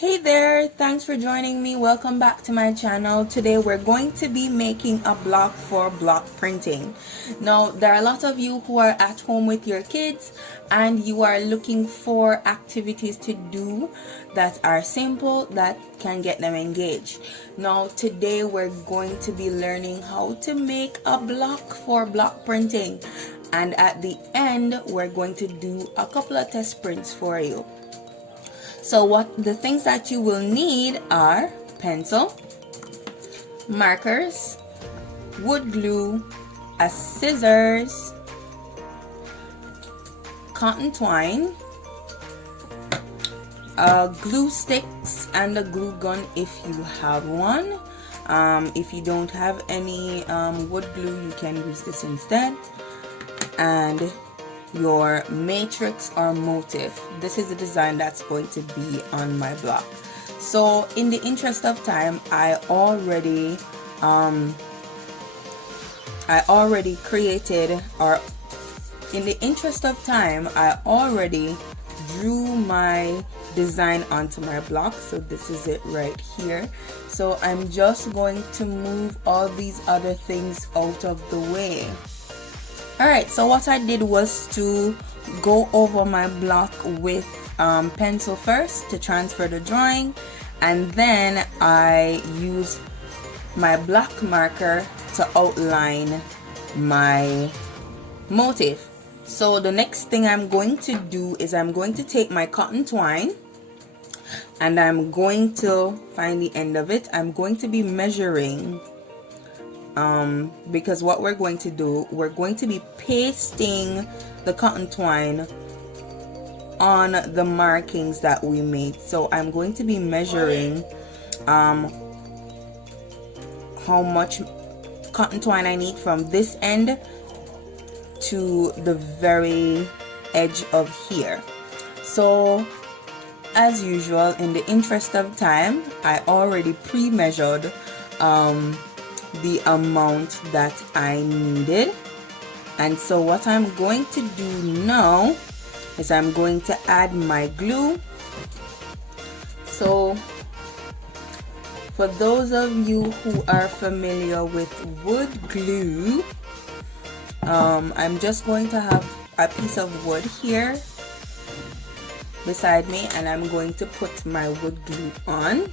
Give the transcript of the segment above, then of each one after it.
Hey there, thanks for joining me. Welcome back to my channel. Today we're going to be making a block for block printing. Now there are a lot of you who are at home with your kids and you are looking for activities to do that are simple, that can get them engaged. Now today we're going to be learning how to make a block for block printing, and at the end we're going to do a couple of test prints for you. So the things that you will need are pencil, markers, wood glue, a scissors, cotton twine, glue sticks, and a glue gun if you have one. If you don't have any wood glue, you can use this instead. And your matrix or motif. This is the design that's going to be on my block. So in the interest of time, I already created, or in the interest of time, I already drew my design onto my block. So this is it right here. So I'm just going to move all these other things out of the way. Alright, so what I did was to go over my block with pencil first to transfer the drawing, and then I use my black marker to outline my motif. So the next thing I'm going to do is I'm going to take my cotton twine and I'm going to find the end of it. I'm going to be measuring because what we're going to do, we're going to be pasting the cotton twine on the markings that we made. So I'm going to be measuring how much cotton twine I need from this end to the very edge of here. So as usual, in the interest of time, I already pre-measured the amount that I needed. And so what I'm going to do now is I'm going to add my glue. So for those of you who are familiar with wood glue, I'm just going to have a piece of wood here beside me, and I'm going to put my wood glue on.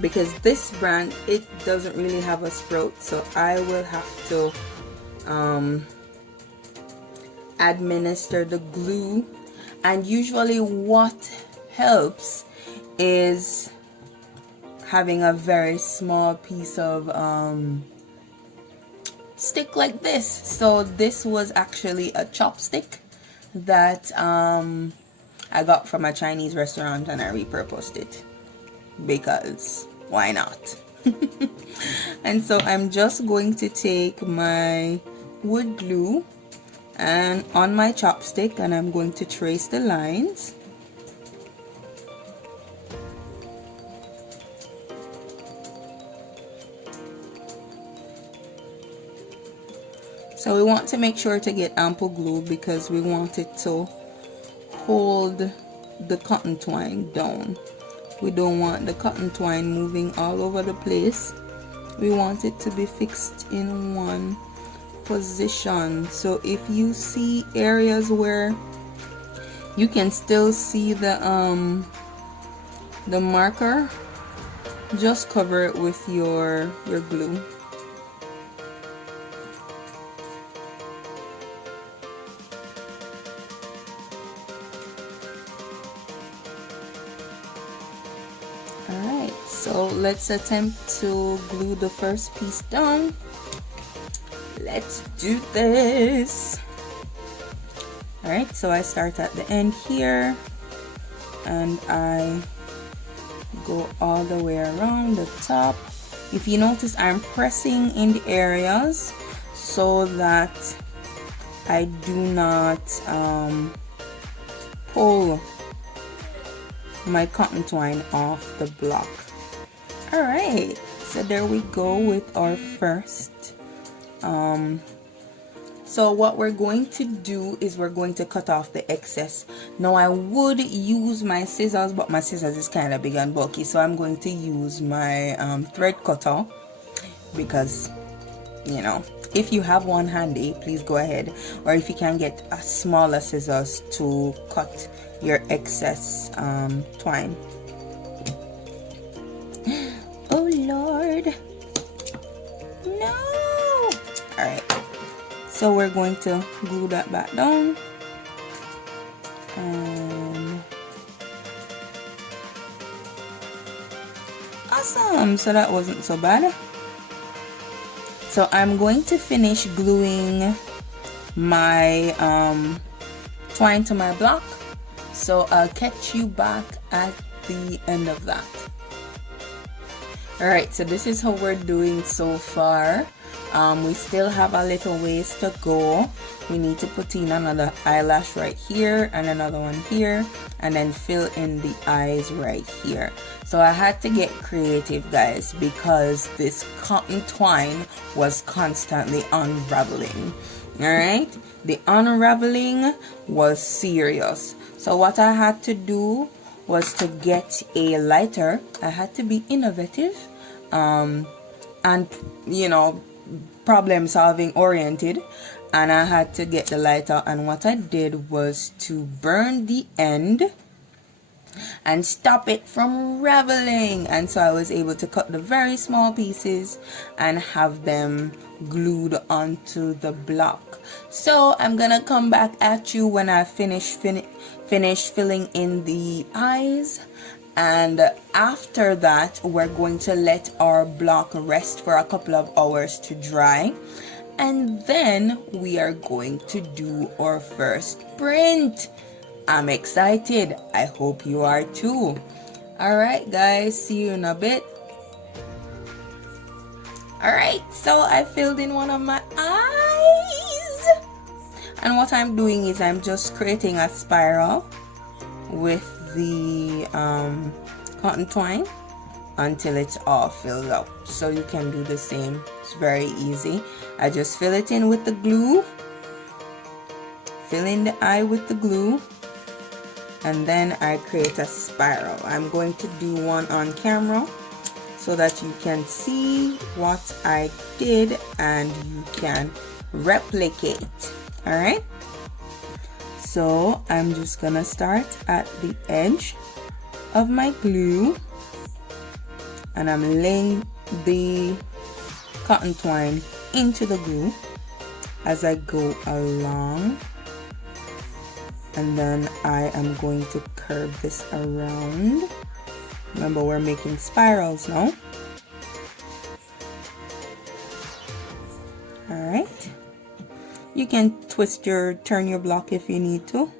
Because this brand, it doesn't really have a sprout, so I will have to administer the glue. And usually what helps is having a very small piece of stick like this. So this was actually a chopstick that I got from a Chinese restaurant, and I repurposed it because why not? And so I'm just going to take my wood glue and on my chopstick, and I'm going to trace the lines. So we want to make sure to get ample glue because we want it to hold the cotton twine down. We don't want the cotton twine moving all over the place. We want it to be fixed in one position. So if you see areas where you can still see the marker, just cover it with your glue. Alright, so let's attempt to glue the first piece down. Let's do this. Alright, so I start at the end here and I go all the way around the top. If you notice, I'm pressing in the areas so that I do not pull my cotton twine off the block. Alright, so there we go with our first So what we're going to do is we're going to cut off the excess. Now I would use my scissors, but my scissors is kind of big and bulky, so I'm going to use my thread cutter, because you know, if you have one handy, please go ahead, or if you can get a smaller scissors to cut your excess twine. Oh Lord, no. All right, so we're going to glue that back down, and awesome. So that wasn't so bad. So I'm going to finish gluing my twine to my block, so I'll catch you back at the end of that. Alright, so this is how we're doing so far. We still have a little ways to go. We need to put in another eyelash right here and another one here, and then fill in the eyes right here. So I had to get creative, guys, because this cotton twine was constantly unraveling. Alright, the unraveling was serious. So what I had to do was to get a lighter. I had to be innovative and, you know, problem solving oriented, and I had to get the lighter, and what I did was to burn the end and stop it from raveling, and so I was able to cut the very small pieces and have them glued onto the block. So I'm gonna come back at you when I finish filling in the eyes, and after that we're going to let our block rest for a couple of hours to dry, and then we are going to do our first print. I'm excited. I hope you are too. Alright guys, see you in a bit. Alright, so I filled in one of my eyes, and what I'm doing is I'm just creating a spiral with the cotton twine until it's all filled up. So you can do the same. It's very easy. I just fill it in with the glue, fill in the eye with the glue, and then I create a spiral. I'm going to do one on camera so that you can see what I did and you can replicate. Alright, so I'm just gonna start at the edge of my glue, and I'm laying the cotton twine into the glue as I go along, and then I am going to curve this around. Remember, we're making spirals now. Alright, you can turn your block if you need to.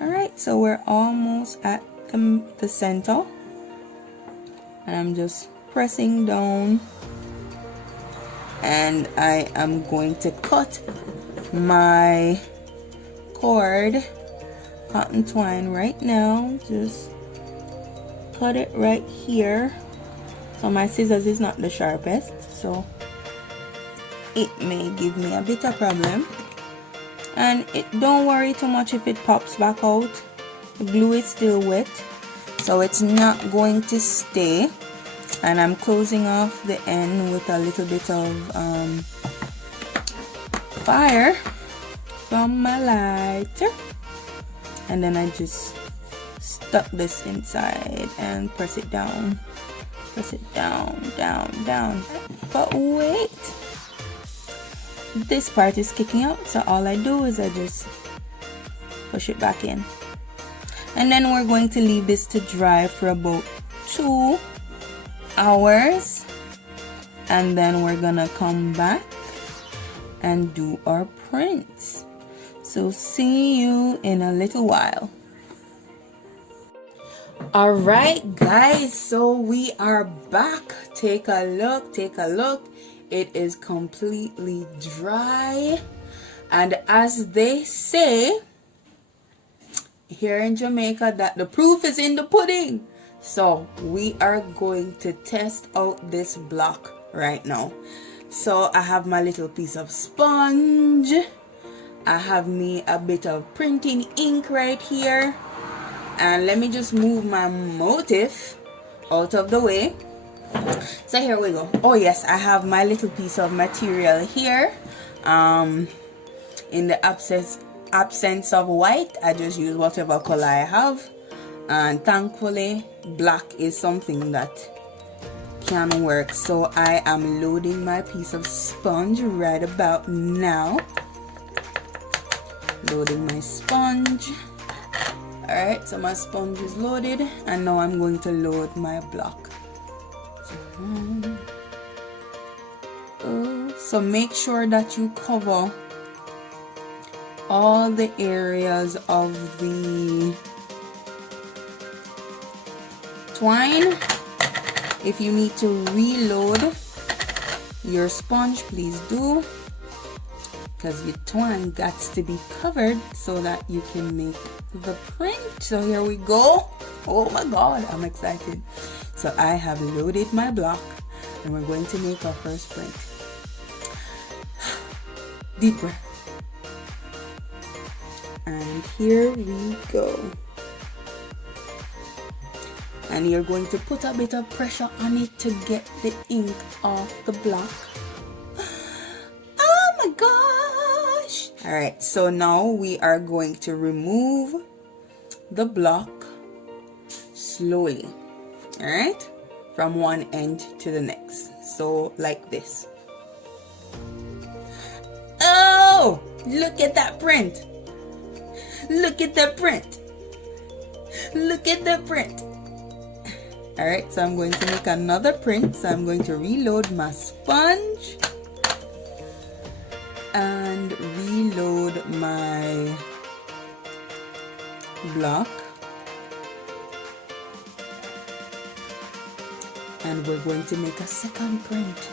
Alright, so we're almost at the center, and I'm just pressing down, and I am going to cut my cord cotton twine right now. Just cut it right here. So my scissors is not the sharpest, so it may give me a bit of problem, and don't worry too much if it pops back out. The glue is still wet, so it's not going to stay. And I'm closing off the end with a little bit of fire from my lighter, and then I just stuck this inside and press it down, down. But wait, this part is kicking out, so all I do is I just push it back in, and then we're going to leave this to dry for about 2 hours, and then we're gonna come back and do our prints. So see you in a little while. Alright guys, so we are back. Take a look. It is completely dry, and as they say here in Jamaica, that the proof is in the pudding. So we are going to test out this block right now. So I have my little piece of sponge. I have me a bit of printing ink right here. And let me just move my motif out of the way. So here we go. Oh yes, I have my little piece of material here. In the absence of white, I just use whatever color I have. And thankfully, black is something that can work. So I am loading my piece of sponge right about now. Loading my sponge. Alright, so my sponge is loaded, and now I'm going to load my block. So make sure that you cover all the areas of the twine. If you need to reload your sponge, please do, because your twine got to be covered so that you can make the print. So here we go. Oh my god, I'm excited. So I have loaded my block, and we're going to make our first print. Deep breath. And here we go. And you're going to put a bit of pressure on it to get the ink off the block. Oh my gosh. All right, so now we are going to remove the block slowly. All right, from one end to the next. So like this. Oh, look at that print. Look at the print. Look at the print. All right, so I'm going to make another print. So I'm going to reload my sponge and reload my block. And we're going to make a second print.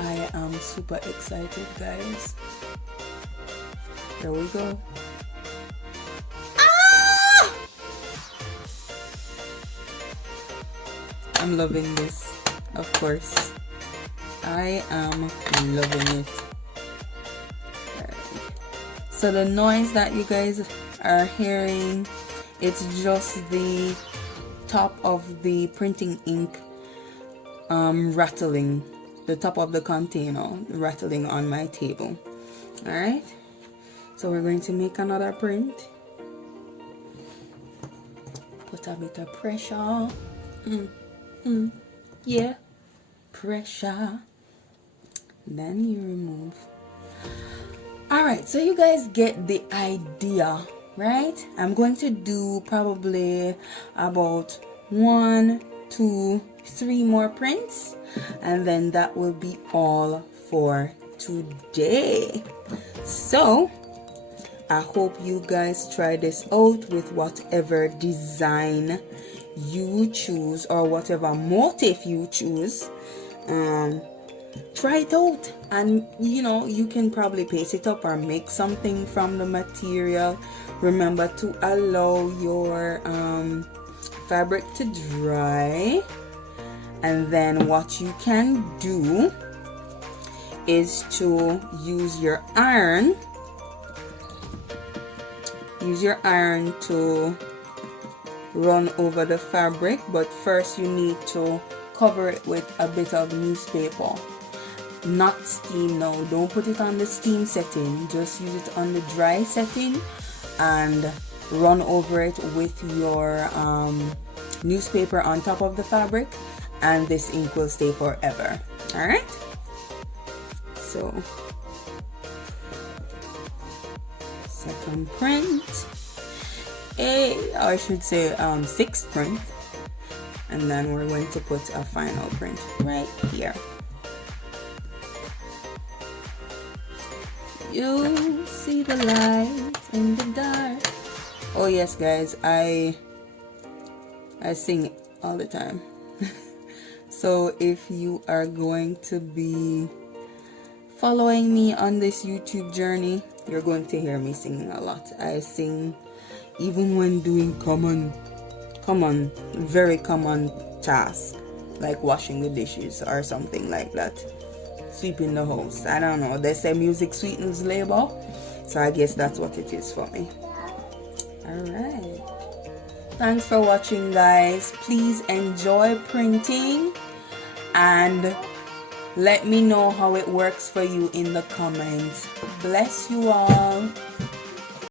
I am super excited, guys. Here we go. Ah! I'm loving this, of course. I am loving it. Right. So the noise that you guys are hearing, it's just the top of the printing ink rattling. The top of the container rattling on my table. All right, so we're going to make another print. Put a bit of pressure. Yeah, pressure. Then you remove. All right, so you guys get the idea, right? I'm going to do probably about 1, 2, 3 more prints, and then that will be all for today. So I hope you guys try this out with whatever design you choose or whatever motif you choose. Try it out, and you can probably paste it up or make something from the material. Remember to allow your fabric to dry. And then what you can do is to use your iron. Use your iron to run over the fabric, but first you need to cover it with a bit of newspaper. Not steam now. Don't put it on the steam setting. Just use it on the dry setting and run over it with your newspaper on top of the fabric. And this ink will stay forever. All right, so second print, I should say sixth print, and then we're going to put a final print right here. You see the light in the dark. Oh yes, guys, I sing all the time. So if you are going to be following me on this YouTube journey, you're going to hear me singing a lot. I sing even when doing very common tasks like washing the dishes or something like that, sweeping the house. I don't know, they say music sweetens labor, so I guess that's what it is for me. Alright, thanks for watching, guys. Please enjoy printing and let me know how it works for you in the comments. Bless you all.